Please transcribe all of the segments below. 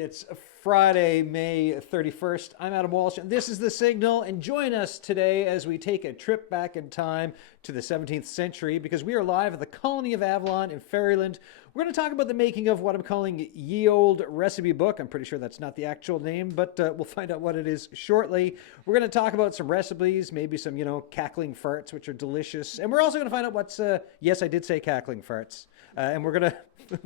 It's Friday, May 31st. I'm Adam Walsh, and this is The Signal. And join us today as we take a trip back in time to the 17th century, because we are live at the Colony of Avalon in Fairyland. We're going to talk about the making of what I'm calling Ye Olde Recipe Book. I'm pretty sure that's not the actual name, but we'll find out what it is shortly. We're going to talk about some recipes, maybe some, cackling farts, which are delicious. And we're also going to find out what's, yes, I did say cackling farts. And we're going to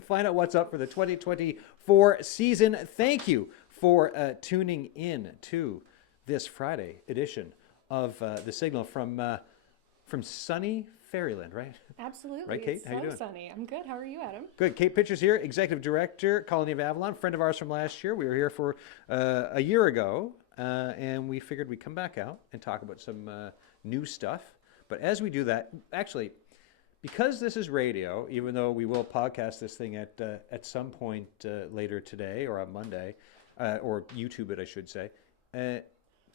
find out what's up for the 2024 season. Thank you for tuning in to this Friday edition of The Signal from sunny Fairyland, right? Absolutely. Right, Kate? It's How you doing? Sunny. I'm good. How are you, Adam? Good. Kate Pitcher's here, Executive Director, Colony of Avalon, friend of ours from last year. We were here for a year ago, and we figured we'd come back out and talk about some new stuff. But as we do that, actually, because this is radio, even though we will podcast this thing at some point later today or on Monday, or YouTube it, I should say,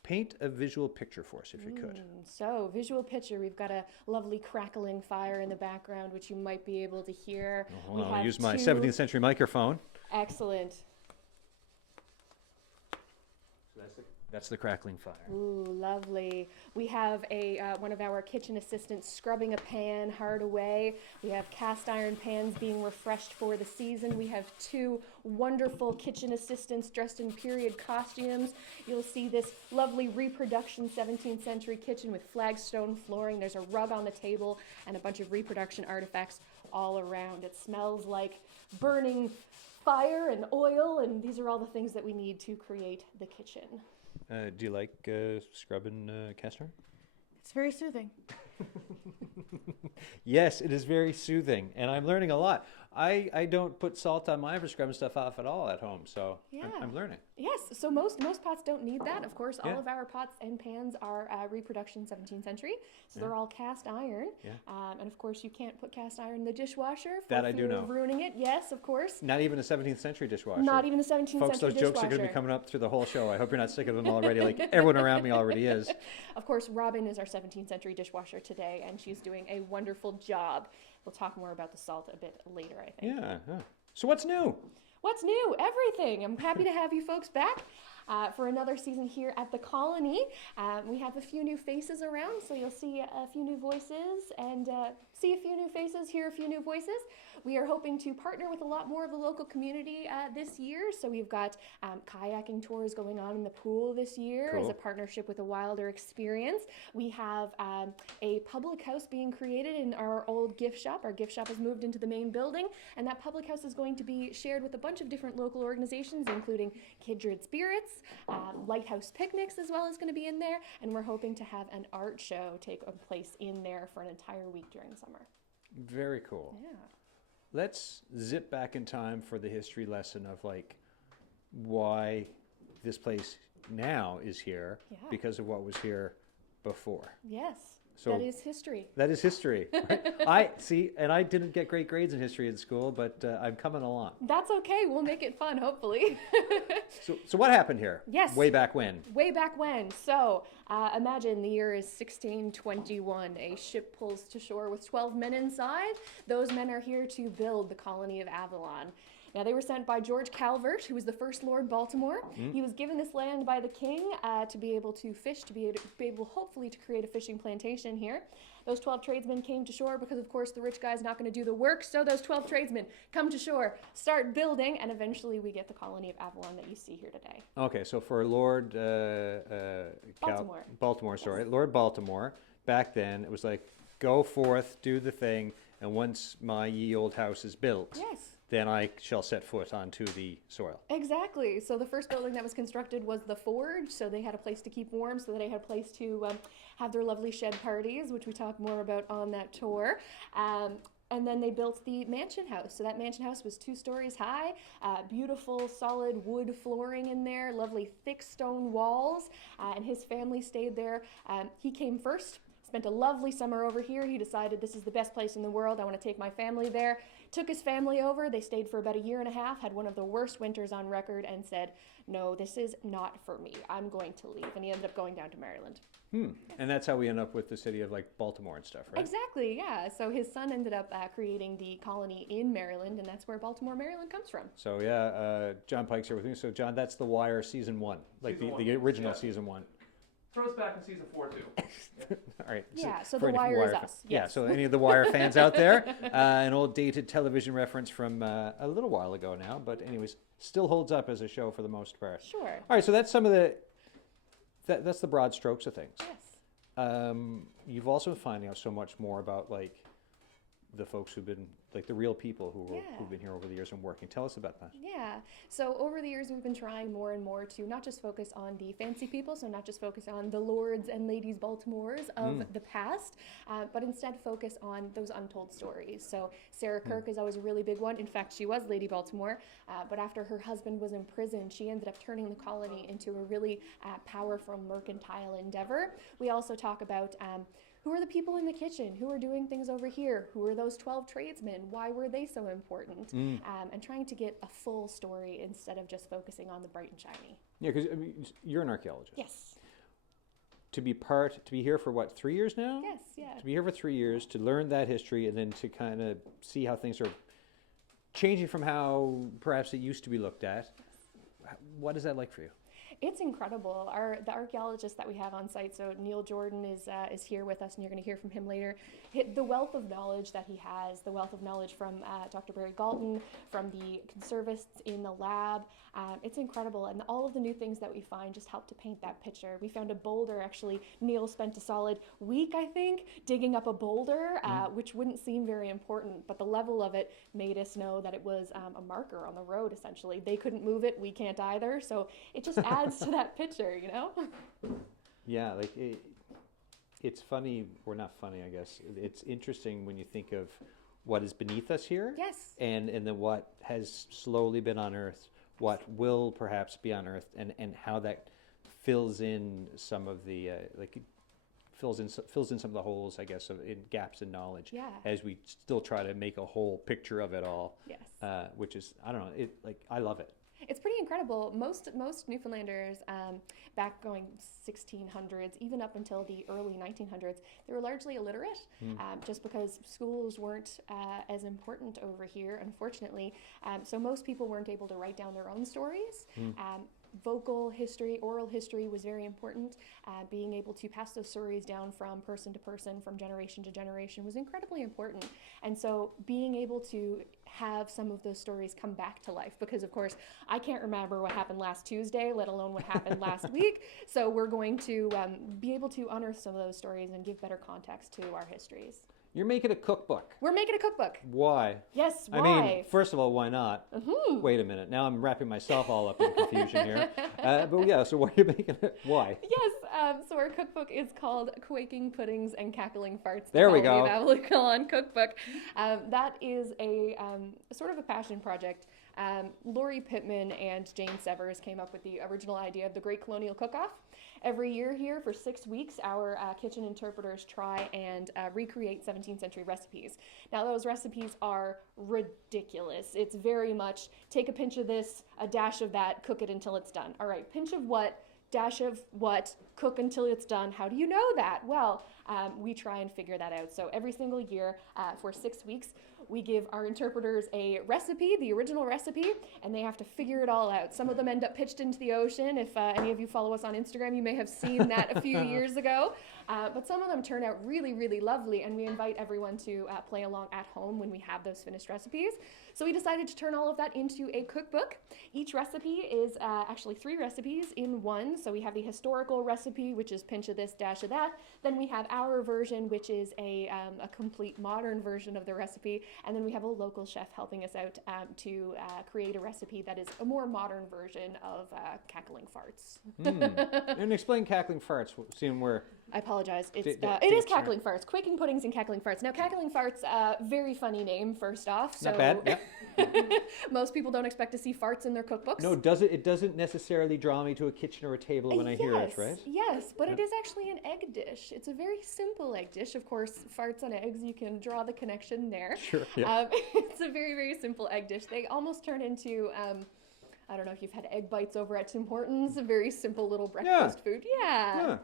paint a visual picture for us if you could. So, visual picture. We've got a lovely crackling fire in the background, which you might be able to hear. Hold on, I'll use my 17th century microphone. Excellent. That's the crackling fire. Ooh, lovely. We have one of our kitchen assistants scrubbing a pan hard away. We have cast iron pans being refreshed for the season. We have two wonderful kitchen assistants dressed in period costumes. You'll see this lovely reproduction 17th century kitchen with flagstone flooring. There's a rug on the table and a bunch of reproduction artifacts all around. It smells like burning fire and oil, and these are all the things that we need to create the kitchen. Do you like scrubbing cast iron? It's very soothing. Yes, it is very soothing, and I'm learning a lot. I don't put salt on mine for scrubbing stuff off at all at home, so Yeah. I'm learning. Yes, so most pots don't need that. Of course, all Yeah. of our pots and pans are reproduction 17th century, so Yeah. they're all cast iron. Yeah. And of course, you can't put cast iron in the dishwasher. That for I do fear know. of ruining it. Yes, of course. Not even a 17th century dishwasher. Not even the 17th Folks, century those jokes are going to be dishwasher. coming up through the whole show. I hope you're not sick of them already, like everyone around me already is. Of course, Robin is our 17th century dishwasher today, and she's doing a wonderful job. We'll talk more about the salt a bit later, I think. Yeah. So what's new? What's new? Everything. I'm happy to have you folks back for another season here at the Colony. We have a few new faces around, so you'll see a few new voices and see a few new faces, hear a few new voices. We are hoping to partner with a lot more of the local community this year. So we've got kayaking tours going on in the pool this year as a partnership with a Wilder Experience. We have a public house being created in our old gift shop. Our gift shop has moved into the main building, and that public house is going to be shared with a bunch of different local organizations, including Kindred Spirits, Lighthouse Picnics as well is going to be in there, and we're hoping to have an art show take place in there for an entire week during the summer. Very cool. Yeah. Let's zip back in time for the history lesson of why this place now is here because of what was here before. Yes. So that is history. That is history. Right? I didn't get great grades in history in school, but I'm coming along. That's okay. We'll make it fun, hopefully. So what happened here? Yes. Way back when? Way back when. So imagine the year is 1621. A ship pulls to shore with 12 men inside. Those men are here to build the Colony of Avalon. Now, they were sent by George Calvert, who was the first Lord Baltimore. He was given this land by the king to be able to fish, to be able hopefully to create a fishing plantation here. Those 12 tradesmen came to shore because, of course, the rich guy's not going to do the work. So those 12 tradesmen come to shore, start building, and eventually we get the Colony of Avalon that you see here today. Okay, so for Lord Baltimore, sorry, Lord Baltimore, back then it was like, go forth, do the thing, and once my ye old house is built, Yes. then I shall set foot onto the soil. Exactly. So the first building that was constructed was the forge. So they had a place to keep warm, so they had a place to have their lovely shed parties, which we talk more about on that tour. And then they built the mansion house. So that mansion house was 2 stories high, beautiful solid wood flooring in there, lovely thick stone walls, and his family stayed there. He came first. Spent a lovely summer over here. He decided this is the best place in the world. I want to take my family there. took his family over. They stayed for about a year and a half, had one of the worst winters on record, and said, no, this is not for me. I'm going to leave. And he ended up going down to Maryland. And that's how we end up with the city of like Baltimore and stuff, right? Exactly, yeah. So his son ended up creating the colony in Maryland, and that's where Baltimore, Maryland comes from. So yeah, John Pike's here with me. So John, that's The Wire season 1, like the original season 1. Throw us back in season 4 too. All right. Yeah, so for The any Wire is Wire us. Yeah, Yes. so any of The Wire fans out there, an old dated television reference from a little while ago now, but anyways, still holds up as a show for the most part. Sure. All right, so that's some of that's the broad strokes of things. Yes. You've also been finding out so much more about like the folks who've been like the real people who've been here over the years and working. Tell us about that. Yeah. So over the years, we've been trying more and more to not just focus on the fancy people, so not just focus on the lords and ladies Baltimores of the past, but instead focus on those untold stories. So Sarah Kirk is always a really big one. In fact, she was Lady Baltimore, but after her husband was imprisoned, she ended up turning the colony into a really powerful mercantile endeavor. We also talk about who are the people in the kitchen? Who are doing things over here? Who are those 12 tradesmen? Why were they so important? And trying to get a full story instead of just focusing on the bright and shiny. Yeah, because I mean, you're an archaeologist. Yes. To be here for what, 3 years now? Yes, yeah. To be here for 3 years, to learn that history, and then to kind of see how things are changing from how perhaps it used to be looked at. What is that like for you? It's incredible. The archaeologist that we have on site, so Neil Jordan is here with us, and you're going to hear from him later. The wealth of knowledge that he has, the wealth of knowledge from Dr. Barry Galton, from the conservists in the lab, it's incredible. And all of the new things that we find just help to paint that picture. We found a boulder, actually. Neil spent a solid week, I think, digging up a boulder, which wouldn't seem very important, but the level of it made us know that it was a marker on the road, essentially. They couldn't move it, we can't either, so it just adds to that picture, you know? Yeah, like it's funny, or not funny, I guess. It's interesting when you think of what is beneath us here. Yes. And then what has slowly been unearthed, what will perhaps be unearthed, and how that fills in some of the fills in some of the holes, I guess, in gaps in knowledge. Yeah. As we still try to make a whole picture of it all. Yes. Which is, I don't know, I love it. It's pretty incredible. Most Newfoundlanders, back going 1600s, even up until the early 1900s, they were largely illiterate, just because schools weren't as important over here, unfortunately. So most people weren't able to write down their own stories. Vocal history, oral history was very important. Being able to pass those stories down from person to person, from generation to generation, was incredibly important. And so being able to have some of those stories come back to life, because of course I can't remember what happened last Tuesday, let alone what happened last week. So we're going to be able to unearth some of those stories and give better context to our histories. You're making a cookbook. We're making a cookbook. Why? Yes, why? I mean, first of all, why not? Wait a minute. Now I'm wrapping myself all up in confusion here. But yeah, so why are you making it? Why? Yes, so our cookbook is called Quaking Puddings and Cackling Farts. There we go. The Colony of Avalon cookbook. That is a sort of a passion project. Lori Pittman and Jane Severs came up with the original idea of the Great Colonial Cook-Off. Every year here for 6 weeks, our kitchen interpreters try and recreate 17th century recipes. Now those recipes are ridiculous. It's very much take a pinch of this, a dash of that, cook it until it's done. All right, pinch of what, dash of what, cook until it's done. How do you know that? Well, we try and figure that out. So every single year for 6 weeks, we give our interpreters a recipe, the original recipe, and they have to figure it all out. Some of them end up pitched into the ocean. If any of you follow us on Instagram, you may have seen that a few years ago. But some of them turn out really, really lovely, and we invite everyone to play along at home when we have those finished recipes. So we decided to turn all of that into a cookbook. Each recipe is actually 3 recipes in one. So we have the historical recipe, which is pinch of this, dash of that. Then we have our version, which is a complete modern version of the recipe. And then we have a local chef helping us out to create a recipe that is a more modern version of cackling farts. And explain cackling farts, seeing where I apologize. It is Sure. cackling farts. Quaking puddings and cackling farts. Now, cackling farts, very funny name. First off, so Not bad. Yeah. most people don't expect to see farts in their cookbooks. No, it doesn't necessarily draw me to a kitchen or a table when I hear it, right? Yes, but it is actually an egg dish. It's a very simple egg dish. Of course, farts on eggs, you can draw the connection there. Sure. Yeah. It's a very, very simple egg dish. They almost turn into, I don't know if you've had egg bites over at Tim Hortons, a very simple little breakfast food. Yeah.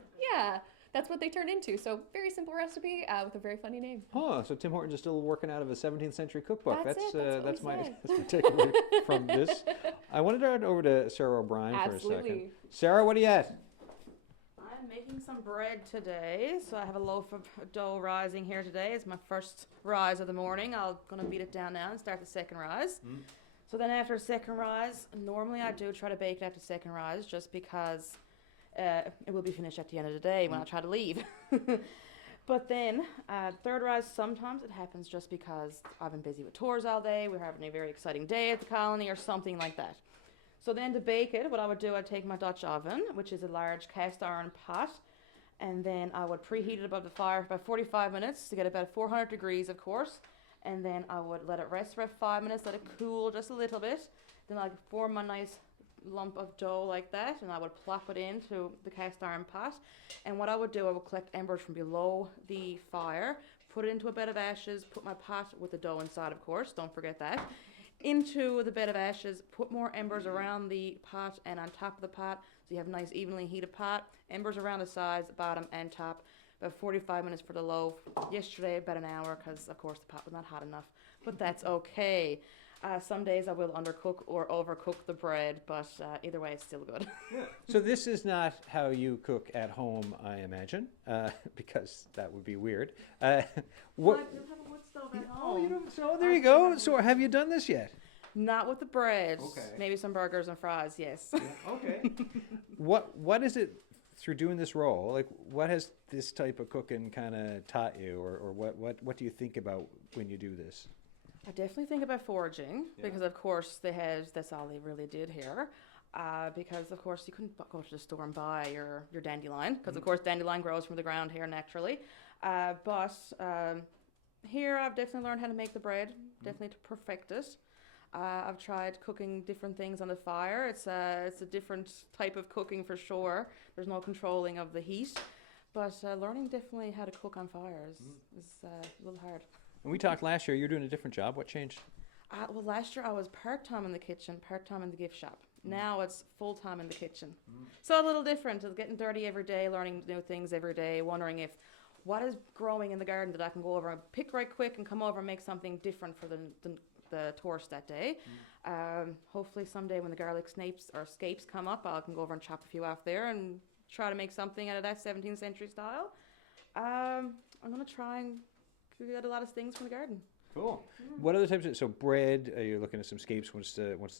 That's what they turn into. So very simple recipe with a very funny name. Oh, so Tim Hortons is still working out of a 17th century cookbook. That's my say. that's my takeaway from this. I wanted to turn over to Sarah O'Brien for a second. Absolutely. Sarah, what are you at? I'm making some bread today, so I have a loaf of dough rising here today. It's my first rise of the morning. I'm gonna beat it down now and start the second rise. So then after a second rise, normally I do try to bake it after second rise, just because it will be finished at the end of the day when I try to leave. But then third rise, sometimes it happens just because I've been busy with tours all day, we're having a very exciting day at the colony or something like that. So then to bake it, what I would do, I'd take my Dutch oven, which is a large cast iron pot, and then I would preheat it above the fire for about 45 minutes to get about 400 degrees, of course. And then I would let it rest for about 5 minutes, let it cool just a little bit. Then I'd form my nice lump of dough like that, and I would plop it into the cast iron pot. And what I would do, I would collect embers from below the fire, put it into a bed of ashes, put my pot with the dough inside, of course, don't forget that, into the bed of ashes, put more embers around the pot and on top of the pot, so you have a nice evenly heated pot, embers around the sides, bottom and top. About 45 minutes for the loaf. Yesterday, about an hour, because of course the pot was not hot enough, but that's okay. Some days I will undercook or overcook the bread, but either way, it's still good. So this is not how you cook at home, I imagine, because that would be weird. What? I don't have a wood stove at home. Oh, you don't. So there you go. So have you done this yet? Not with the bread. Okay. Maybe some burgers and fries, yes. Okay. What is it through doing this role? Like, what has this type of cooking kind of taught you, or what do you think about when you do this? I definitely think about foraging, because of course that's all they really did here. Because of course you couldn't go to the store and buy your dandelion, because of course dandelion grows from the ground here naturally. But here I've definitely learned how to make the bread, definitely to perfect it. I've tried cooking different things on the fire. It's a different type of cooking for sure. There's no controlling of the heat, but learning definitely how to cook on fire is a little hard. When we talked last year, you were doing a different job. What changed? Well, last year I was part-time in the kitchen, part-time in the gift shop. Now it's full-time in the kitchen. So a little different. It's getting dirty every day, learning new things every day, wondering if what is growing in the garden that I can go over and pick right quick and come over and make something different for the tourist that day. Hopefully someday when the garlic scapes come up, I can go over and chop a few off there and try to make something out of that 17th century style. I'm going to try and get a lot of things from the garden. Cool. What other types so bread, you're looking at some scapes once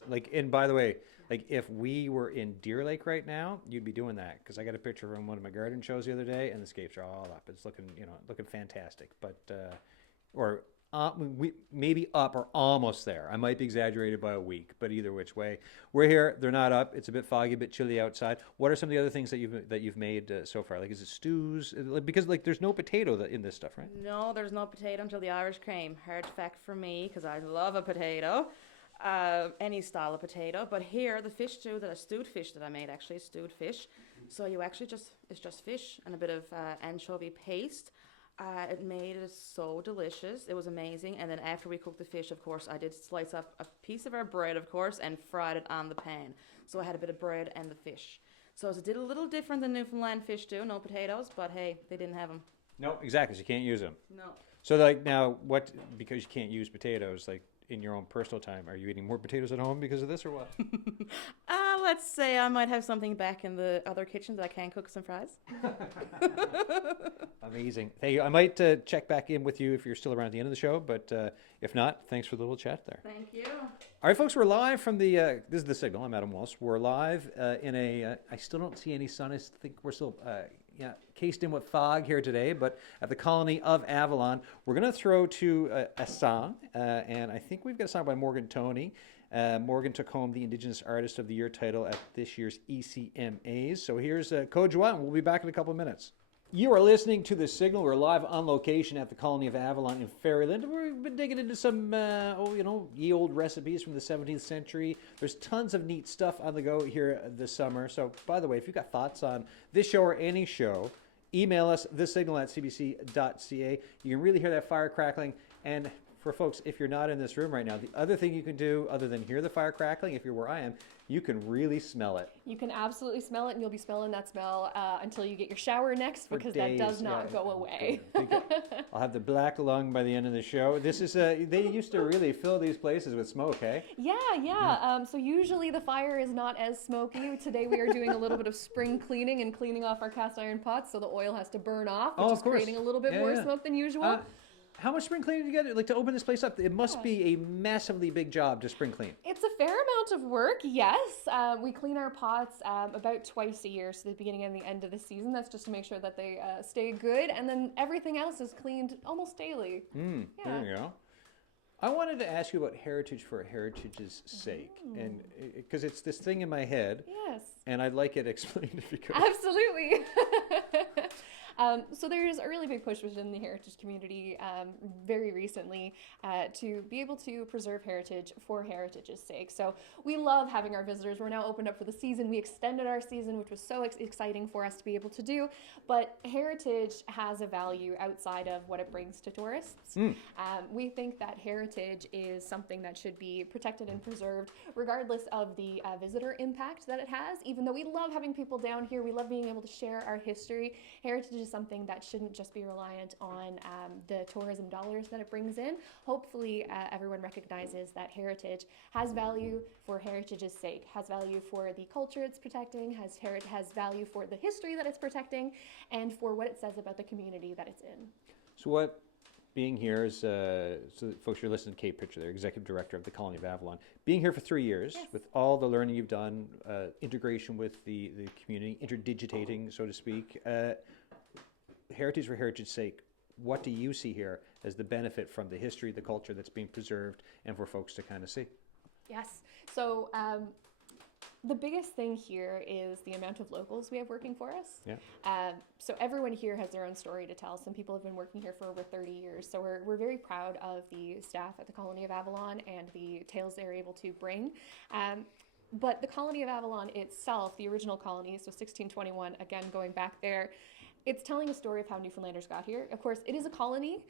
like, and by the way, like if we were in Deer Lake right now, you'd be doing that, because I got a picture from one of my garden shows the other day and the scapes are all up. It's looking, looking fantastic, but, we maybe up or almost there. I might be exaggerated by a week, but either which way, we're here. They're not up. It's a bit foggy, a bit chilly outside. What are some of the other things that you've made so far? Like, is it stews? Because like there's no potato in this stuff, right? No, there's no potato until the Irish cream. Hard fact for me, because I love a potato, any style of potato. But here, the fish stew, stewed fish that I made, actually stewed fish. So you actually it's just fish and a bit of anchovy paste. It made it so delicious. It was amazing. And then after we cooked the fish, of course, I did slice up a piece of our bread, of course, and fried it on the pan. So I had a bit of bread and the fish. So it did a little different than Newfoundland fish stew. No potatoes, but hey, they didn't have them. No, exactly. So you can't use them. No. So like now, because you can't use potatoes, like in your own personal time, are you eating more potatoes at home because of this or what? Let's say I might have something back in the other kitchen that I can cook some fries. Amazing. Thank you. I might check back in with you if you're still around at the end of the show, but if not, thanks for the little chat there. Thank you. All right, folks, we're live from the, this is The Signal. I'm Adam Walsh. We're live in a, I still don't see any sun. I think we're still, cased in with fog here today, but at the Colony of Avalon. We're going to throw to a song, and I think we've got a song by Morgan Toney. Morgan took home the Indigenous Artist of the Year title at this year's ECMAs. So here's Ko Joie, and we'll be back in a couple of minutes. You are listening to The Signal. We're live on location at the Colony of Avalon in Fairyland. We've been digging into some, ye old recipes from the 17th century. There's tons of neat stuff on the go here this summer. So, by the way, if you've got thoughts on this show or any show, email us, thesignal@cbc.ca. You can really hear that fire crackling. And for folks, if you're not in this room right now, the other thing you can do, other than hear the fire crackling, if you're where I am, you can really smell it. You can absolutely smell it, and you'll be smelling that smell until you get your shower next, For because days, that does not go away. I'll have the black lung by the end of the show. This is they used to really fill these places with smoke, eh? Yeah. So usually the fire is not as smoky. Today we are doing a little bit of spring cleaning and cleaning off our cast iron pots, so the oil has to burn off, which is creating a little bit more smoke than usual. How much spring cleaning do you get? Like, to open this place up, it must be a massively big job to spring clean. It's a fair amount of work, yes. We clean our pots about twice a year, so the beginning and the end of the season. That's just to make sure that they stay good, and then everything else is cleaned almost daily. There you go. I wanted to ask you about heritage for heritage's sake, and because it's this thing in my head. Yes. And I'd like it explained if you could. Absolutely. So there's a really big push within the heritage community very recently to be able to preserve heritage for heritage's sake. So we love having our visitors. We're now opened up for the season. We extended our season, which was so exciting for us to be able to do. But heritage has a value outside of what it brings to tourists. We think that heritage is something that should be protected and preserved regardless of the visitor impact that it has. Even though we love having people down here, we love being able to share our history. Heritage is something that shouldn't just be reliant on the tourism dollars that it brings in. Hopefully everyone recognizes that heritage has value for heritage's sake, has value for the culture it's protecting, has value for the history that it's protecting, and for what it says about the community that it's in. So what being here is, so folks, you're listening to Kate Pitcher there, Executive Director of the Colony of Avalon. Being here for 3 years, with all the learning you've done, integration with the community, interdigitating, so to speak, heritage for heritage's sake, what do you see here as the benefit from the history, the culture that's being preserved, and for folks to kind of see? Yes. So the biggest thing here is the amount of locals we have working for us. So everyone here has their own story to tell. Some people have been working here for over 30 years. So we're very proud of the staff at the Colony of Avalon and the tales they're able to bring. But the Colony of Avalon itself, the original colony, so 1621, again, going back there, it's telling a story of how Newfoundlanders got here. Of course, it is a colony,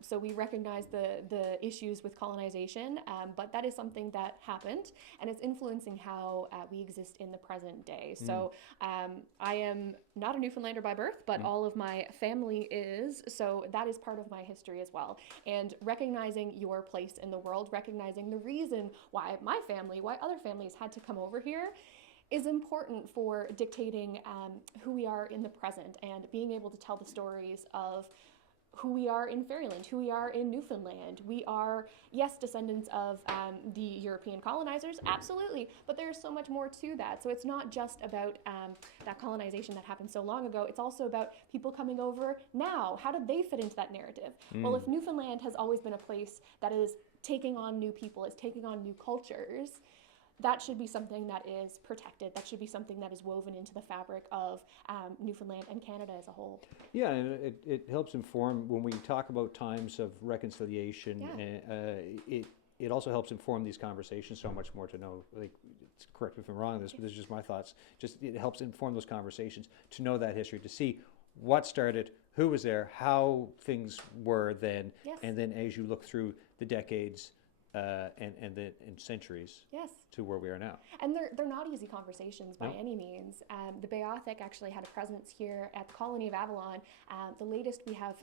so we recognize the issues with colonization, but that is something that happened, and it's influencing how we exist in the present day. So I am not a Newfoundlander by birth, but all of my family is, so that is part of my history as well. And recognizing your place in the world, recognizing the reason why my family, why other families had to come over here, is important for dictating who we are in the present and being able to tell the stories of who we are in Fairyland, who we are in Newfoundland. We are, yes, descendants of the European colonizers, absolutely, but there's so much more to that. So it's not just about that colonization that happened so long ago, it's also about people coming over now. How did they fit into that narrative? Well, if Newfoundland has always been a place that is taking on new people, is taking on new cultures, that should be something that is protected. That should be something that is woven into the fabric of Newfoundland and Canada as a whole. Yeah, and it helps inform when we talk about times of reconciliation. It also helps inform these conversations so much more to know. Like, correct me if I'm wrong on this, but this is just my thoughts. Just it helps inform those conversations to know that history, to see what started, who was there, how things were then, and then as you look through the decades. And centuries to where we are now. And they're not easy conversations by any means. The Beothuk actually had a presence here at the Colony of Avalon. The latest we have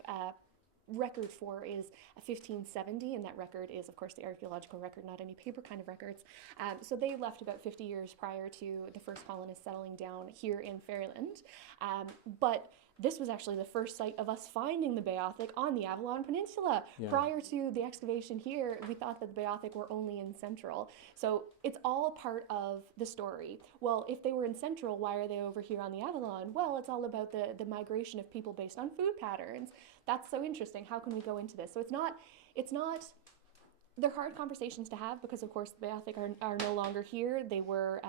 record for is 1570, and that record is, of course, the archaeological record, not any paper kind of records. So they left about 50 years prior to the first colonists settling down here in Fairyland. But this was actually the first site of us finding the Beothuk on the Avalon Peninsula. Prior to the excavation here, we thought that the Beothuk were only in Central. So it's all part of the story. Well, if they were in Central, why are they over here on the Avalon? Well, it's all about the migration of people based on food patterns. That's so interesting. How can we go into this? So it's not, they're hard conversations to have because, of course, the Beothuk are no longer here. They were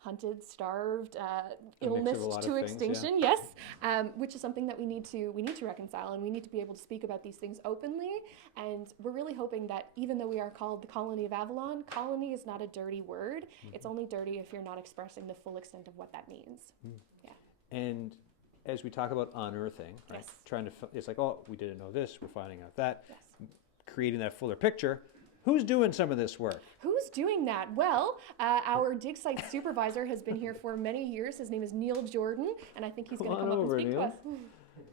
hunted, starved, A ill mix of a lot missed of to things, yeah. extinction. Yes, which is something that we need to reconcile, and we need to be able to speak about these things openly. And we're really hoping that even though we are called the Colony of Avalon, colony is not a dirty word. It's only dirty if you're not expressing the full extent of what that means. Yeah. And as we talk about unearthing, right? Yes. Trying to, it's like, oh, we didn't know this, we're finding out that, Yes. creating that fuller picture. Who's doing some of this work? Who's doing that? Well, our dig site supervisor has been here for many years. His name is Neil Jordan, and I think he's going to Come come on up and over, speak Neil. to us.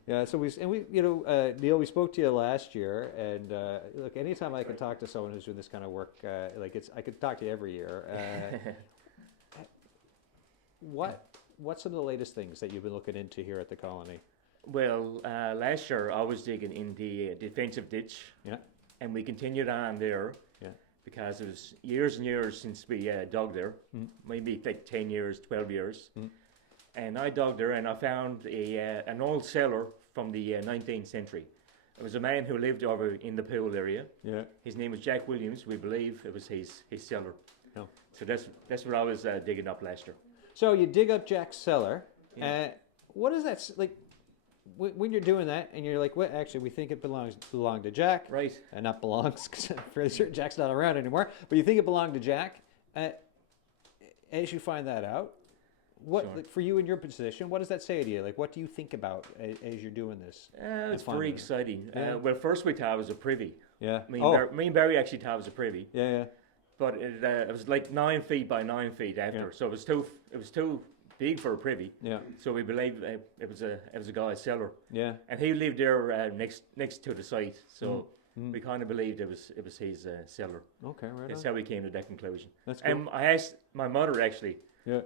Yeah, so Neil, we spoke to you last year, and look, anytime I can talk to someone who's doing this kind of work, I could talk to you every year. What's some of the latest things that you've been looking into here at the colony? Well, last year I was digging in the defensive ditch, Yeah, and we continued on there yeah, because it was years and years since we dug there, maybe like 10 years, 12 years. And I dug there and I found an old cellar from the 19th century. It was a man who lived over in the pool area. yeah. His name was Jack Williams. We believe it was his cellar. Oh. So that's what I was digging up last year. So you dig up Jack's cellar. Yeah. What is that like? When you're doing that, and you're like, "What? Actually, we think it belonged to Jack, Right. and not belongs." Because I'm fairly certain Jack's not around anymore. But you think it belonged to Jack. As you find that out, what Sure. like, for you in your position? What does that say to you? Like, what do you think about as you're doing this? It's finding very it. exciting. Yeah. Well, first we thought it was a privy. Yeah. Me Oh. and Barry actually thought it was a privy. Yeah. But it was like 9 feet by 9 feet after, Yeah. so it was too big for a privy. Yeah. So we believed it was a guy's cellar, Yeah. and he lived there next to the site. So we kind of believed it was his cellar. Okay. Right. That's on. how we came to that conclusion. That's cool. I asked my mother actually. Yeah.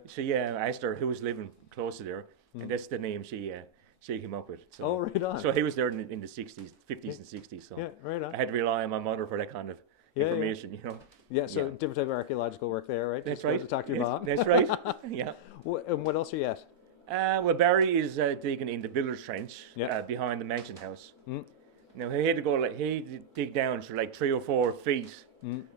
I asked her who was living close to there, and that's the name she came up with. So, Oh, right on. So he was there in the 60s, 50s and 60s. So Yeah. Right on. I had to rely on my mother for that kind of Yeah, yeah. information, you know. Yeah. So Yeah. different type of archaeological work there, right? That's Just right. To talk to your Yes, mom. That's right. Yeah. And what else are you at? Well, Barry is digging in the village trench Yeah. behind the mansion house. Mm. Now he had to go he had to dig down to like 3 or 4 feet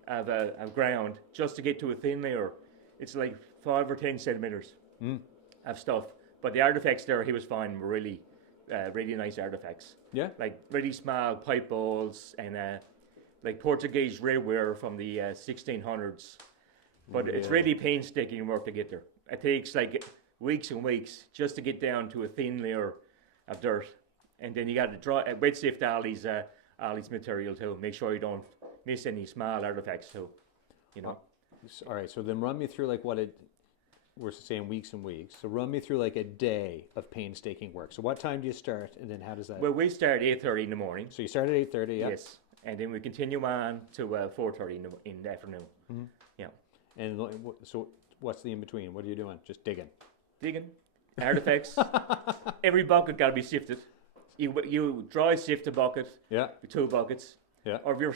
of ground just to get to a thin layer. It's like 5 or 10 centimeters of stuff. But the artifacts there he was finding were really nice artifacts. Yeah. Like really small pipe bowls and like Portuguese redware from the 1600s. But it's really painstaking work to get there. It takes like weeks and weeks just to get down to a thin layer of dirt, and then you got to wet sift all these material too. Make sure you don't miss any small artifacts too. You know. All right. So then run me through like we're saying weeks and weeks. So run me through like a day of painstaking work. So what time do you start, and then how does that? Well, we start 8:30 in the morning. So you start at 8:30. Yeah. Yes, and then we continue on to 4:30 in the afternoon. Yeah. And so what's the in between? What are you doing? Just digging. Digging artifacts. Every bucket got to be sifted. You dry sift a bucket. Yeah. With 2 buckets. Yeah. Or if you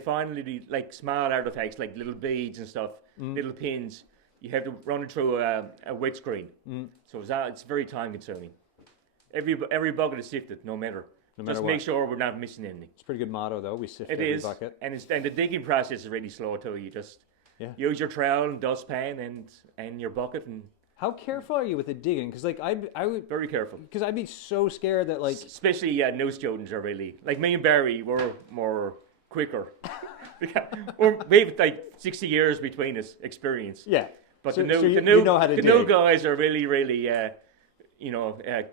find like small artifacts like little beads and stuff, little pins, you have to run it through a wet screen. So it's very time consuming. Every bucket is sifted, no matter. Just make what. sure we're not missing anything. It's a pretty good motto though. We sift It every is, bucket. and the digging process is really slow too. You just use your trowel and dustpan and your bucket, and How careful are you with the digging? Because like I would, very careful. because I'd be so scared that like Especially new students are really like me and Barry. We're more quicker. We have like 60 years between us experience. yeah. But So- the new so you know how to the new dig. guys are really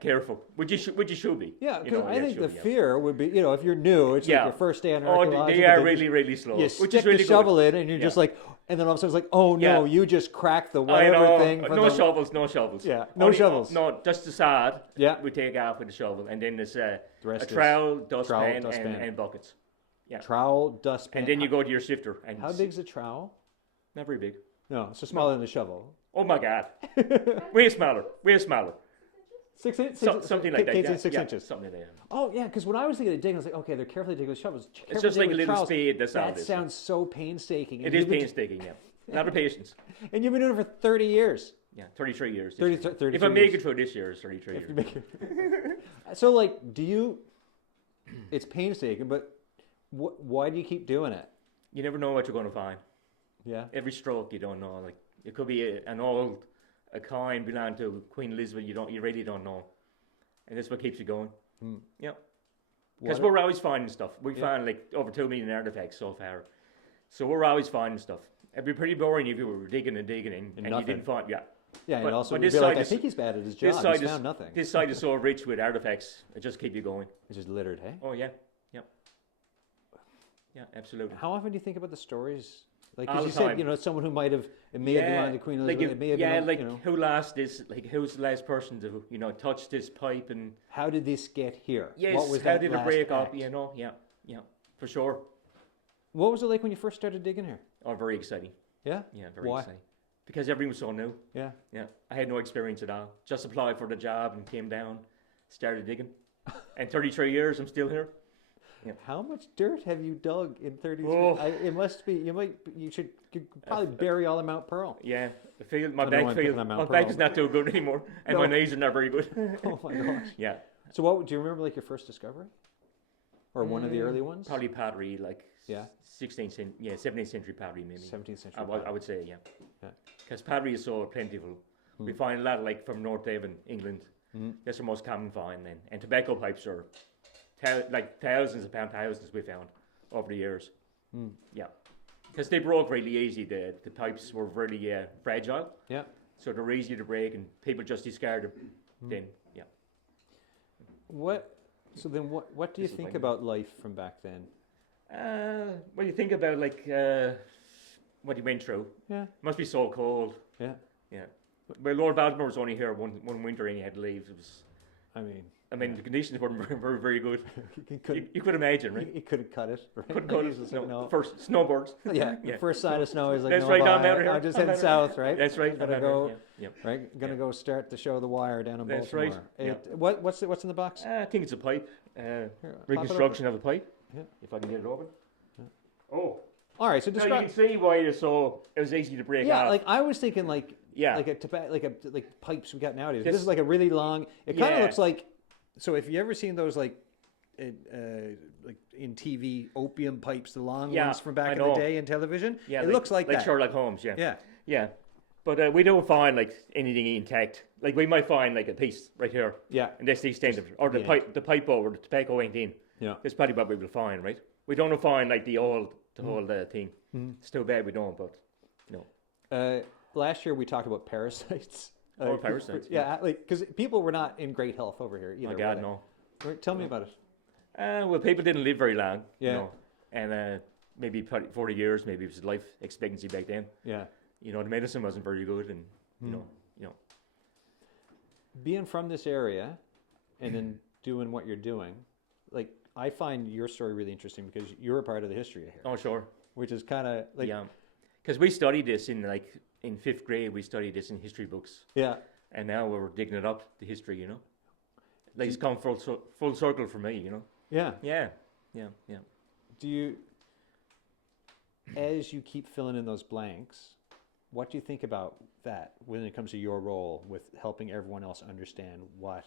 careful. Which you should be. Yeah, You because know, I yeah, think the should be, yeah. fear would be, if you're new, it's like Yeah. your first day on Oh, archaeological. they are dig, really slow. You which stick is really the good. shovel in, and you're Yeah. just like, and then all of a sudden it's like, oh no, Yeah. you just cracked the I whatever know. thing. from No the- shovels. Yeah, no shovels. No, just the sod. Yeah. We take off with the shovel, and then there's a rest is trowel, dustpan, dustpan. and buckets. Yeah. Trowel, dustpan. And then you go to your sifter. And How big's a trowel? Not very big. No, it's so smaller than a shovel. Oh my God. Way smaller. 6 inches. Something like that. Kate's Yeah, in 6 yeah, inches. Something like that. Oh yeah, because when I was thinking of digging, I was like, okay, they're carefully digging with shovels. It's carefully just like digging a with little trowels. spade. That's all That it is. sounds so painstaking. It is painstaking. Yeah. A lot of patience. And you've been doing it for 30 years. Yeah. 33 years. this 30 year. 33 If I make years. it through this year, it's 33 years. So like, it's painstaking, but why do you keep doing it? You never know what you're going to find. Yeah. Every stroke, you don't know. Like it could be an old a coin belonged to Queen Elizabeth, you really don't know, and that's what keeps you going. Yeah, because we're always finding stuff. We found like over 2 million artifacts so far, so we're always finding stuff. It'd be pretty boring if you were digging and you didn't find. Yeah, But- and also but you'd this be like, side I is- think he's bad at his This job. side He's is found nothing. This side is so rich with artifacts, it just keep you going. It's just littered, hey? Oh yeah, yeah, absolutely. How often do you think about the stories? Like, All because you the said, time. you know, someone who might have, it may have belonged to Queen Elizabeth, like it may have yeah, belonged, like you know. who last this? Like who's the last person to touch this pipe and How did this get here? yes, What was how that did it last break up? act? You know, yeah, for sure. What was it like when you first started digging here? Oh, very exciting. Yeah? Yeah, very Why? exciting. Because everything was so new. Yeah. Yeah, I had no experience at all. Just applied for the job and came down, started digging, and 33 years I'm still here. How much dirt have you dug in 33? Oh. It must be, you should probably bury all of Mount Pearl. Yeah, I feel my I don't know why back I'm picking feel on my Mount back Pearl. is not too good anymore, and my knees are not very good. Oh my gosh. Yeah, So what, do you remember like your first discovery? Or one of the early ones? probably pottery, like Yeah. 17th century pottery maybe. 17th century. I would say, yeah. Yeah. Because pottery is so plentiful. We find a lot like from North Devon, England. That's the most common find then. And tobacco pipes are like thousands we found over the years. Yeah. Because they broke really easy. The pipes were really fragile. Yeah. So they're easy to break and people just discard them. Then, yeah. So then what do you think Disappointing. about life from back then? When you think about like what you went through, Yeah. it must be so cold. Yeah. Yeah. Well, Lord Baltimore was only here one winter and he had to leave. It was, I mean, the conditions weren't very, very good. he could You could imagine, right? he could have cut it, right? Couldn't cut He it. was just like, no. First, snowboards. Yeah, Yeah. first sign of snow, he's like, That's no, right, I'm bye. out of here. I'm just I'm heading out of south, right? That's right. Gotta I'm go, out of here. Yeah. right? Gonna go start the show The Wire down in That's Baltimore. right. What's in the box? I think it's a pipe. Here, pop it Reconstruction of a pipe. Yeah. If I can get it open. Oh. Oh. All right, so Now you describe. can see why it was easy to break Yeah, off. like I was thinking, like Yeah. like pipes we got nowadays. This- This is like a really long. It kind of Yeah. looks like. So if you ever seen those like in TV opium pipes, the long Yeah, ones from back I in the know. day in television, Yeah, it looks like that. Sherlock Holmes, yeah. Yeah. Yeah. But we don't find like anything intact. Like we might find like a piece right here. Yeah. And that's the extent of it. Or the Yeah. pipe over the tobacco went in. Yeah. That's probably what we will find, right? We don't find like the whole thing. It's too bad we don't, but no. Last year we talked about parasites. Oh, parasites, Yeah, like because people were not in great health over here either. My were God, they? no. Right, tell me about it. Well, people didn't live very long. Yeah. You know, and maybe probably 40 years, maybe it was life expectancy back then. Yeah. You know, the medicine wasn't very good, and you know. Being from this area, and then doing what you're doing, like I find your story really interesting because you're a part of the history here, Oh, sure. which is kind of like Yeah. Because we studied this in fifth grade. We studied this in history books, yeah. and now we're digging it up, the history. You know, like it's come full circle for me. You know. Yeah. Yeah. Do you, as you keep filling in those blanks, what do you think about that when it comes to your role with helping everyone else understand what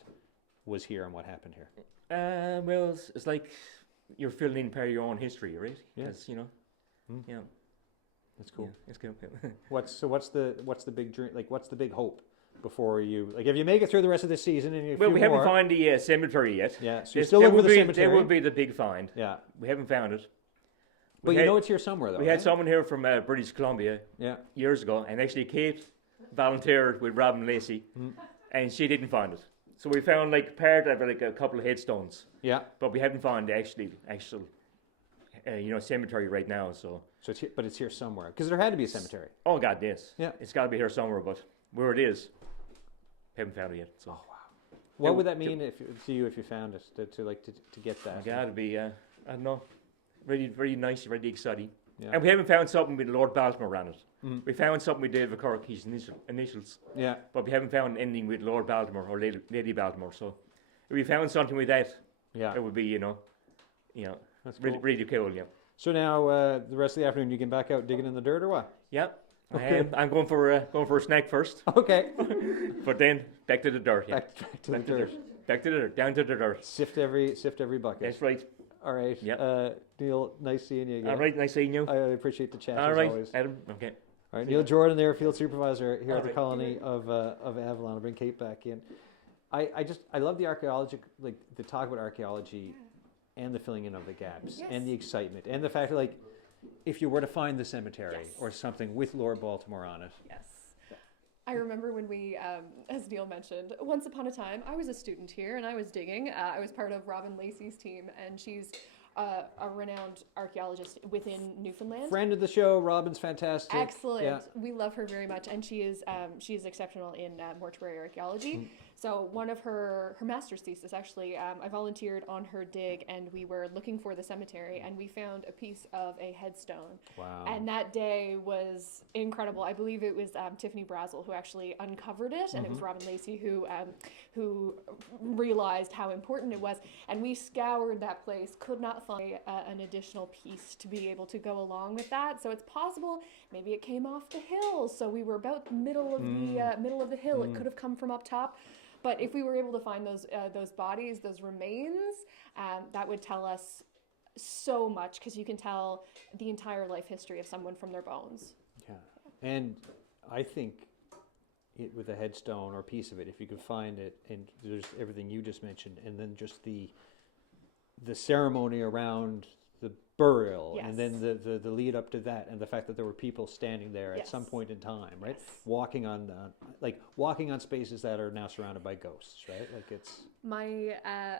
was here and what happened here? Well, it's like you're filling in part of your own history, right? Yeah. Because you know. Yeah. That's cool. Yeah, it's cool. What's the big dream? Like, what's the big hope before you? Like, if you make it through the rest of this season and you Well, we haven't more, found the cemetery yet. Yeah, so you're still looking for the That cemetery. would be the big find. Yeah, We haven't found it. but We you had- know it's here somewhere though. We had right? someone here from British Columbia Yeah. years ago, and actually Kate volunteered with Robin Lacey, Mm. and she didn't find it. So we found like part of like a couple of headstones, Yeah. but we haven't found the actual cemetery right now. So So it's here, but it's here somewhere because there had to be a cemetery. oh God, yes, Yeah. it's got to be here somewhere, but where it is, haven't found it yet. So What would that mean to you if you found it to get that? it's got to be I don't know, really very nice, really exciting. Yeah. And we haven't found something with Lord Baltimore on it. We found something with David Kirk, his initials. Yeah. But we haven't found anything with Lord Baltimore or Lady Baltimore. So if we found something with that, Yeah. it would be, That's really, cool. really cool, yeah. So now the rest of the afternoon you can back out digging in the dirt or what? Yeah. Okay. I'm going for a snack first, Okay. but then back to the dirt. Yeah. back to the dirt. Back to the dirt. Down to the dirt. Sift every bucket. That's right. All right. Yep. Neil, nice seeing you again. All right. Nice seeing you. I appreciate the chat All as right, always. Adam. Okay. All All right, Neil Jordan there, field supervisor here All at the right. Colony of Avalon. I'll bring Kate back in. I love the archaeology, like the talk about archaeology and the filling in of the gaps Yes. and the excitement and the fact that, like, if you were to find the cemetery Yes. or something with Lord Baltimore on it. Yes. I remember when we, as Neil mentioned, once upon a time, I was a student here and I was digging. I was part of Robin Lacey's team, and she's a renowned archaeologist within Newfoundland. Friend of the show, Robin's fantastic. Excellent. Yeah. We love her very much, and she is exceptional in mortuary archaeology. So one of her master's thesis, actually, I volunteered on her dig, and we were looking for the cemetery, and we found a piece of a headstone. Wow. And that day was incredible. I believe it was Tiffany Brazel who actually uncovered it, and it was Robin Lacey who realized how important it was. And we scoured that place, could not find an additional piece to be able to go along with that. So it's possible maybe it came off the hill. So we were about the middle of the hill. It could have come from up top. But if we were able to find those bodies, those remains, that would tell us so much, because you can tell the entire life history of someone from their bones. Yeah. And I think with a headstone or a piece of it, if you could find it, and there's everything you just mentioned, and then just the ceremony around the burial, and then the lead up to that, and the fact that there were people standing there at some point in time, right? Yes. Walking on spaces that are now surrounded by ghosts, right? Like it's My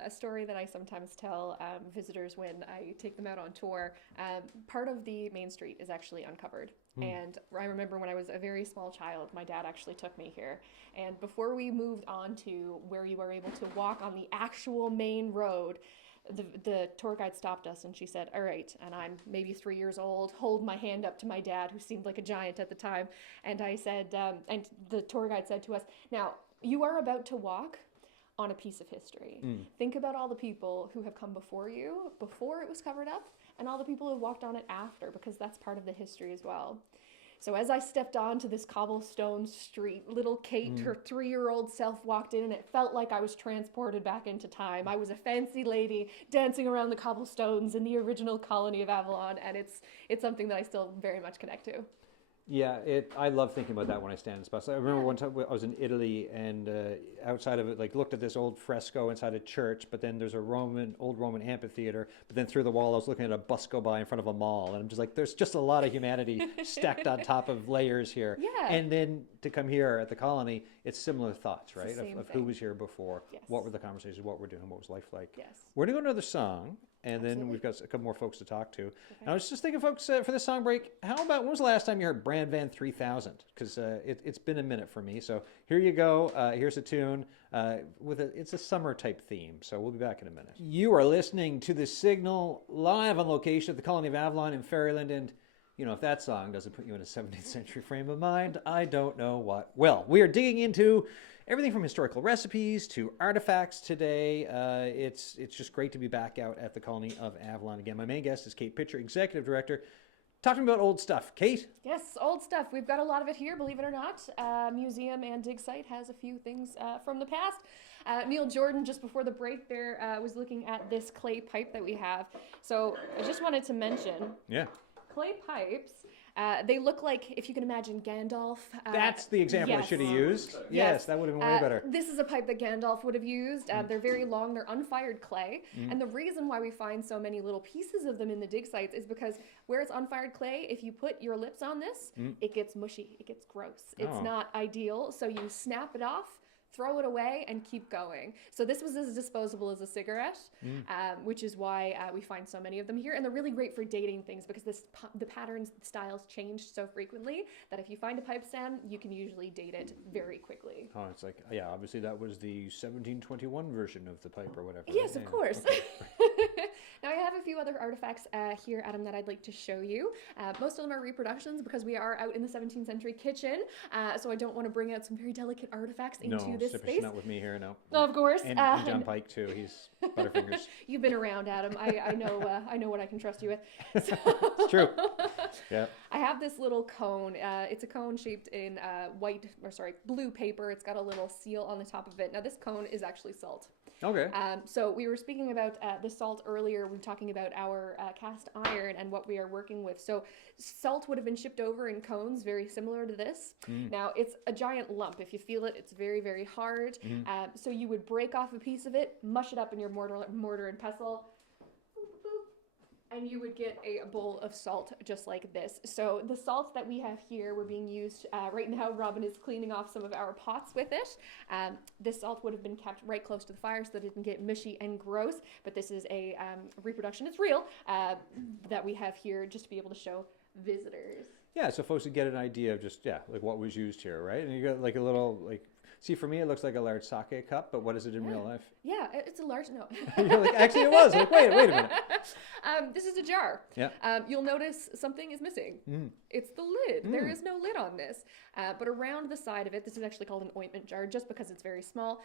a story that I sometimes tell visitors when I take them out on tour. Part of the main street is actually uncovered, and I remember when I was a very small child, my dad actually took me here. And before we moved on to where you were able to walk on the actual main road, the tour guide stopped us and she said, "All right," and I'm maybe 3 years old, hold my hand up to my dad, who seemed like a giant at the time, and I said, and the tour guide said to us, "Now, you are about to walk on a piece of history. Think about all the people who have come before you, before it was covered up, and all the people who have walked on it after, because that's part of the history as well." So as I stepped onto this cobblestone street, little Kate, her 3-year-old self, walked in, and it felt like I was transported back into time. I was a fancy lady dancing around the cobblestones in the original Colony of Avalon, and it's something that I still very much connect to. Yeah, I love thinking about that when I stand in spots. I remember one time I was in Italy, and outside of it, like, looked at this old fresco inside a church, but then there's a old Roman amphitheater, but then through the wall I was looking at a bus go by in front of a mall, and I'm just like, there's just a lot of humanity stacked on top of layers here. Yeah. And then to come here at the Colony, it's similar thoughts, right? same Of who thing. was here before, Yes. what were the conversations, what we're doing, what was life like. Yes. We're going to go to another song, and then Absolutely. we've got a couple more folks to talk to. And I was just thinking, folks, for this song break, how about, when was the last time you heard Brand Van 3000? Because it's been a minute for me. So here you go. Here's a tune it's a summer type theme. So we'll be back in a minute. You are listening to The Signal, live on location at the Colony of Avalon in Fairyland. And, you know, if that song doesn't put you in a 17th century frame of mind, I don't know what. Well, we are digging into everything from historical recipes to artifacts today. It's just great to be back out at the Colony of Avalon again. My main guest is Kate Pitcher, Executive Director. Talk to me about old stuff. Kate? Yes, old stuff. We've got a lot of it here, believe it or not. Museum and dig site has a few things from the past. Neil Jordan, just before the break there, was looking at this clay pipe that we have. So I just wanted to mention, Yeah. clay pipes, they look like, if you can imagine Gandalf. That's the example I yes. should have used. Yes, that would have been way better. This is a pipe that Gandalf would have used. They're very long, they're unfired clay. And the reason why we find so many little pieces of them in the dig sites is because where it's unfired clay, if you put your lips on this, it gets mushy, it gets gross. It's Oh. not ideal, so you snap it off, throw it away, and keep going. So this was as disposable as a cigarette, which is why we find so many of them here. And they're really great for dating things, because the patterns, the styles changed so frequently that if you find a pipe stand, you can usually date it very quickly. Oh, it's like, yeah, obviously that was the 1721 version of the pipe or whatever. Yes, right? of Yeah, course. okay. Now I have a few other artifacts here, Adam, that I'd like to show you. Most of them are reproductions because we are out in the 17th century kitchen, so I don't want to bring out some very delicate artifacts into this especially space. not with me here, no. Of course. And John Pike, too. He's Butterfingers. You've been around, Adam. I know what I can trust you with. So, It's true. Yeah. I have this little cone. It's a cone shaped in blue paper. It's got a little seal on the top of it. Now this cone is actually salt. Okay. So we were speaking about the salt earlier. We were talking about our cast iron and what we are working with. So salt would have been shipped over in cones, very similar to this. Now it's a giant lump. If you feel it, it's very, very hard. So you would break off a piece of it, mush it up in your mortar and pestle, and you would get a bowl of salt just like this. So the salt that we have here, we're being used right now. Robin is cleaning off some of our pots with it. This salt would have been kept right close to the fire so that it didn't get mushy and gross. But this is a reproduction, it's real, that we have here just to be able to show visitors. Yeah, so folks would get an idea of just, like what was used here, right? And you got like a little, see, for me, it looks like a large sake cup, but what is it in real life? Yeah, it's a large, no. You're like, actually it was. Like, wait a minute. This is a jar. Yeah. You'll notice something is missing. It's the lid. There is no lid on this. But around the side of it, this is actually called an ointment jar just because it's very small.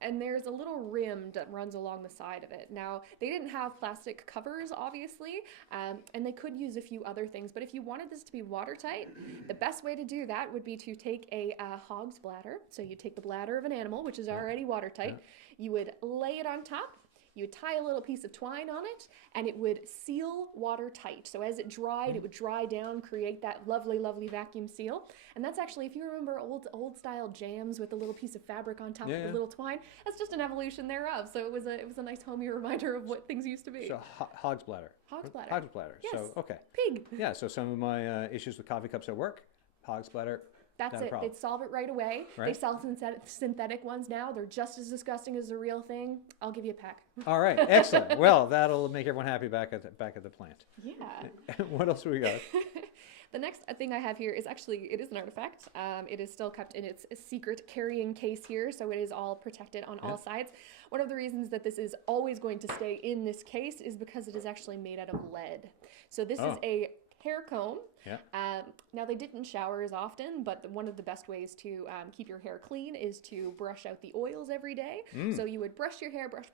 And there's a little rim that runs along the side of it. Now, they didn't have plastic covers, obviously, and they could use a few other things. But if you wanted this to be watertight, the best way to do that would be to take a hog's bladder. So you take the bladder of an animal, which is already watertight. You would lay it on top. You would tie a little piece of twine on it, and it would seal watertight. So as it dried, it would dry down, create that lovely, lovely vacuum seal. And that's actually, if you remember old style jams with a little piece of fabric on top of the little twine, that's just an evolution thereof. So it was a nice homey reminder of what things used to be. So hog's bladder. Hog's bladder. Hog's bladder. Yes. So, okay. Pig. Yeah, so some of my issues with coffee cups at work, hog's bladder. That's it. They'd solve it right away. Right. They sell synthetic ones now. They're just as disgusting as the real thing. I'll give you a pack. All right, excellent. Well, that'll make everyone happy back at the plant. Yeah. What else do we got? The next thing I have here is actually, it is an artifact. It is still kept in its secret carrying case here, so it is all protected on all sides. One of the reasons that this is always going to stay in this case is because it is actually made out of lead. So this is a hair comb. Yeah. Now they didn't shower as often, but one of the best ways to keep your hair clean is to brush out the oils every day. So you would brush your hair, brush,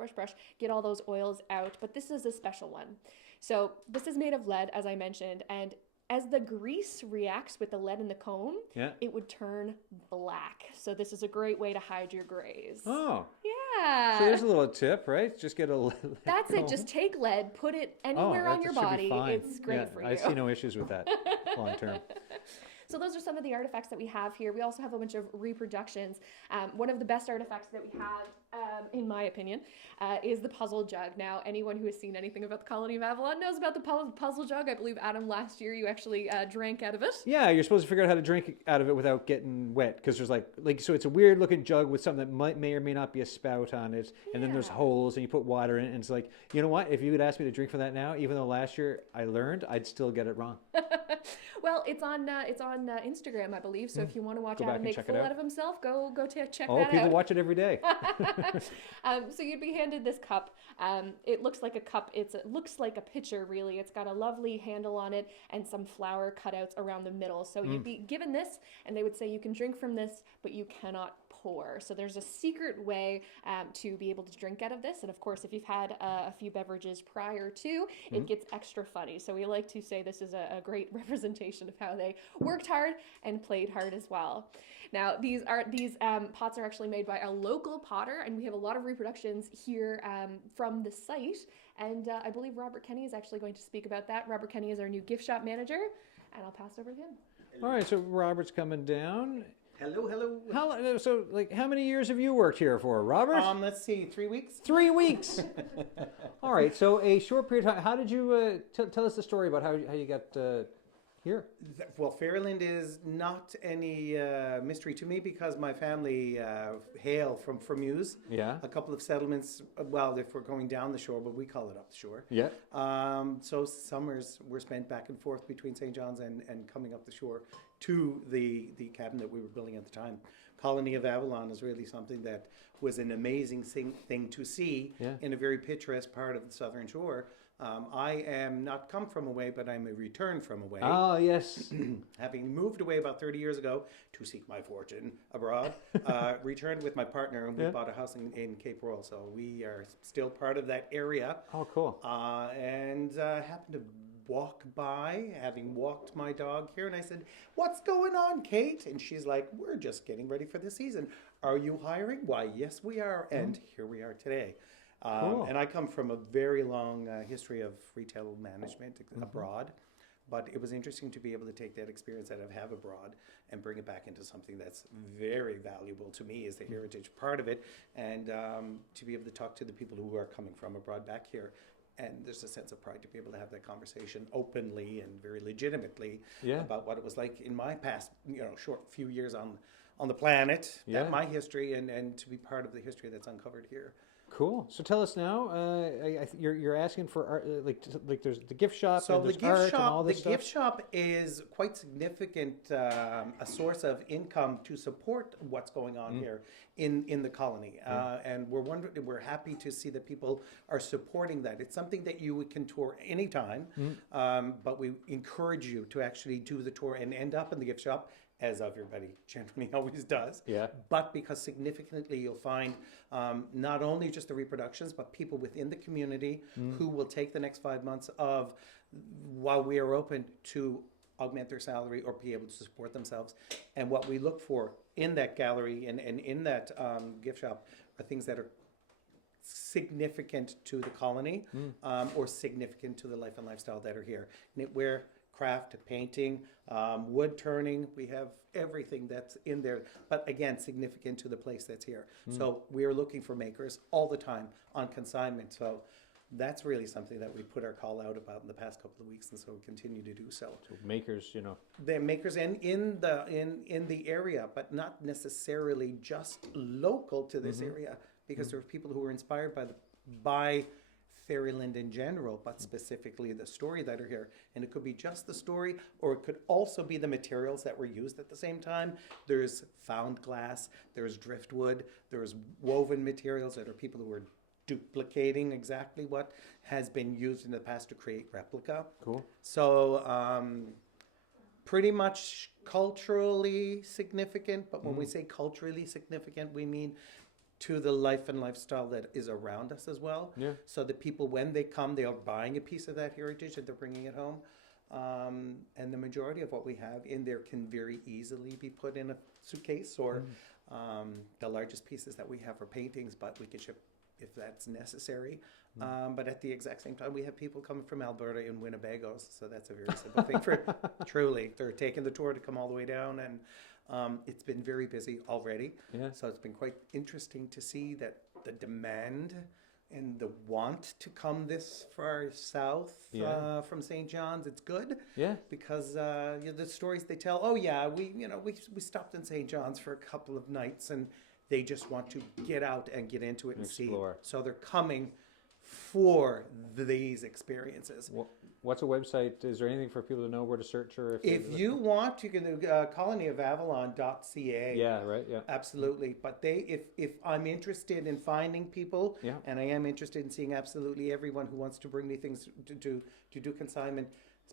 get all those oils out. But this is a special one. So this is made of lead, as I mentioned, and as the grease reacts with the lead in the comb, it would turn black. So this is a great way to hide your grays. Oh. Yeah. So there's a little tip, right? Just get a lead That's comb. it. Just take lead, put it anywhere on your body. It's great for you. I see no issues with that long term. So those are some of the artifacts that we have here. We also have a bunch of reproductions. One of the best artifacts that we have, in my opinion, is the puzzle jug. Now, anyone who has seen anything about the Colony of Avalon knows about the puzzle jug. I believe, Adam, last year you actually drank out of it. Yeah, you're supposed to figure out how to drink out of it without getting wet, because there's like so it's a weird looking jug with something that may or may not be a spout on it, and then there's holes, and you put water in it, and it's like, you know what? If you would ask me to drink from that now, even though last year I learned, I'd still get it wrong. Well, it's on Instagram, I believe. So if you want to watch Go Adam back and make check a it fool out. out of himself, go check that Oh, out. people watch it every day. So you'd be handed this cup. It looks like a cup. It looks like a pitcher, really. It's got a lovely handle on it and some flower cutouts around the middle. So you'd be given this, and they would say you can drink from this, but you cannot pour. So there's a secret way to be able to drink out of this. And of course, if you've had a few beverages prior to, it gets extra funny. So we like to say this is a great representation of how they worked hard and played hard as well. Now, these pots are actually made by a local potter, and we have a lot of reproductions here from the site. And I believe Robert Kenny is actually going to speak about that. Robert Kenny is our new gift shop manager, and I'll pass over to him. All right, so Robert's coming down. Hello. How many years have you worked here for, Robert? Let's see, 3 weeks. 3 weeks. All right, so a short period of time. How did you tell us the story about how you got here? Well, Fairland is not any mystery to me because my family hail from Fermuse. Yeah. A couple of settlements, well, if we're going down the shore, but we call it up the shore. Yeah. So summers were spent back and forth between St. John's and coming up the shore to the cabin that we were building at the time. Colony of Avalon is really something that was an amazing thing to see in a very picturesque part of the southern shore. I am not come from away, but I'm a return from away. Oh, yes. Having moved away about 30 years ago to seek my fortune abroad, returned with my partner, and we bought a house in Cape Royal. So we are still part of that area. Oh, cool. And happened to walk by, having walked my dog here, and I said, "What's going on, Kate?" And she's like, "We're just getting ready for the season. Are you hiring? Why, yes, we are. And here we are today. Cool. And I come from a very long history of retail management abroad. But it was interesting to be able to take that experience that I have abroad and bring it back into something that's very valuable to me as the heritage part of it, and to be able to talk to the people who are coming from abroad back here. And there's a sense of pride to be able to have that conversation openly and very legitimately about what it was like in my past, short few years on the planet, my history, and to be part of the history that's uncovered here. Cool. So tell us now. You're asking for art, like there's the gift shop. So and the there's gift art shop, and all this gift shop is quite significant, a source of income to support what's going on here in the colony, and we're happy to see that people are supporting that. It's something that you can tour anytime, but we encourage you to actually do the tour and end up in the gift shop, as everybody generally always does. Yeah. But because significantly you'll find not only just the reproductions, but people within the community who will take the next 5 months of while we are open to augment their salary or be able to support themselves. And what we look for in that gallery and in that gift shop are things that are significant to the colony or significant to the life and lifestyle that are here. Knitwear, craft, painting, wood turning. We have everything that's in there, but again, significant to the place that's here. So we're looking for makers all the time on consignment. So that's really something that we put our call out about in the past couple of weeks, and so we continue to do so. So makers, The makers in the area, but not necessarily just local to this area, because there are people who are inspired by Fairyland in general, but specifically the story that are here. And it could be just the story, or it could also be the materials that were used at the same time. There's found glass, there's driftwood, there's woven materials that are people who are duplicating exactly what has been used in the past to create replica. Cool. So pretty much culturally significant, but when we say culturally significant, we mean to the life and lifestyle that is around us as well. Yeah. So the people, when they come, they are buying a piece of that heritage and they're bringing it home. And the majority of what we have in there can very easily be put in a suitcase, or the largest pieces that we have are paintings, but we can ship if that's necessary. But at the exact same time, we have people coming from Alberta and Winnebagos, so that's a very simple thing for truly. They're taking the tour to come all the way down, and it's been very busy already. Yeah. So it's been quite interesting to see that the demand and the want to come this far south from St. John's, it's good. Yeah. Because the stories they tell, oh yeah, we stopped in St. John's for a couple of nights, and they just want to get out and get into it and Explore. see. So they're coming for these experiences. What's a website? Is there anything for people to know where to search? Or If you want, you can do colonyofavalon.ca. Yeah, right, yeah. Absolutely. But if I'm interested in finding people, and I am interested in seeing absolutely everyone who wants to bring me things to do consignment,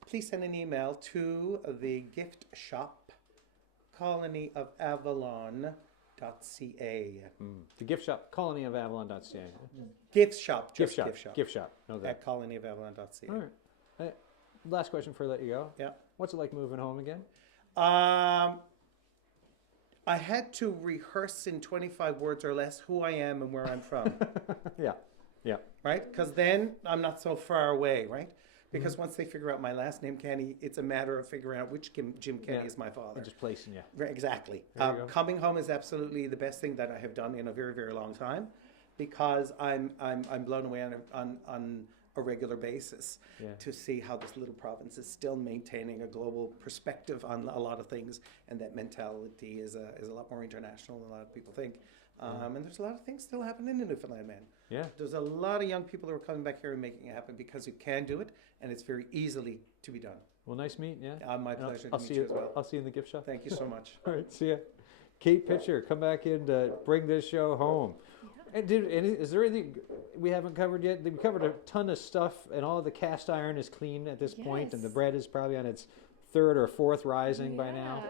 please send an email to the gift shop, Colony of Avalon. .ca. The gift shop, colonyofavalon.ca. Gift shop. Gift Just shop. Gift shop. Know that. At colonyofavalon.ca. All right. Last question before I let you go. Yeah. What's it like moving home again? I had to rehearse in 25 words or less who I am and where I'm from. Yeah. Right? Because then I'm not so far away, right? Because once they figure out my last name, Kenny, it's a matter of figuring out which Jim Kenny is my father. Just placing you. Right, exactly. There you go. Coming home is absolutely the best thing that I have done in a very, very long time, because I'm blown away on a regular basis to see how this little province is still maintaining a global perspective on a lot of things, and that mentality is a lot more international than a lot of people think. And there's a lot of things still happening in Newfoundland, man. Yeah. There's a lot of young people who are coming back here and making it happen because you can do it, and it's very easily to be done. Well, nice meeting you. My pleasure I'll to see meet you as well. I'll see you in the gift shop. Thank you so much. All right, see ya. Kate Pitcher, come back in to bring this show home. And is there anything we haven't covered yet? We covered a ton of stuff, and all the cast iron is clean at this point, and the bread is probably on its third or fourth rising by now.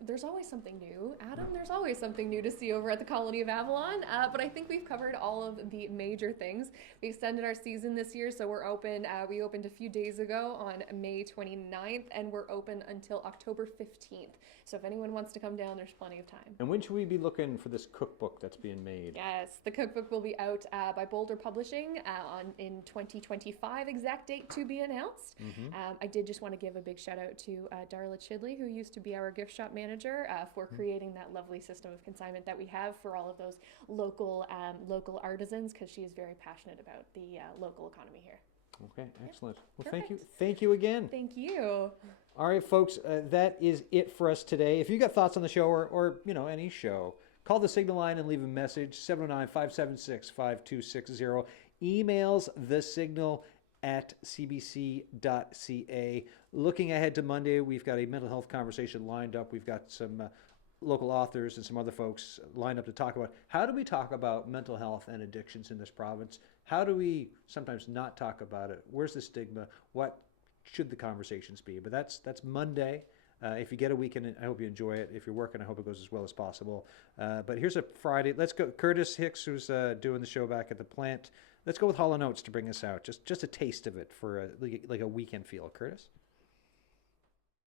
There's always something new, Adam. There's always something new to see over at the Colony of Avalon. But I think we've covered all of the major things. We extended our season this year, so we're open. We opened a few days ago on May 29th, and we're open until October 15th. So if anyone wants to come down, there's plenty of time. And when should we be looking for this cookbook that's being made? Yes, the cookbook will be out by Boulder Publishing in 2025. Exact date to be announced. I did just want to give a big shout out to Darla Chidley, who used to be our gift shop manager, for creating that lovely system of consignment that we have for all of those local artisans, because she is very passionate about the local economy here. Okay, excellent. Well, Perfect. thank you again. Thank you. All right, folks, that is it for us today. If you got thoughts on the show or any show, call the Signal line and leave a message, 709-576-5260. Emails thesignal@cbc.ca. Looking ahead to Monday, we've got a mental health conversation lined up. We've got some local authors and some other folks lined up to talk about how do we talk about mental health and addictions in this province? How do we sometimes not talk about it? Where's the stigma? What should the conversations be? But that's Monday. If you get a weekend, I hope you enjoy it. If you're working, I hope it goes as well as possible. But here's a Friday. Let's go. Curtis Hicks, who's doing the show back at the plant. Let's go with Hall & Oates to bring us out. Just a taste of it for like a weekend feel. Curtis?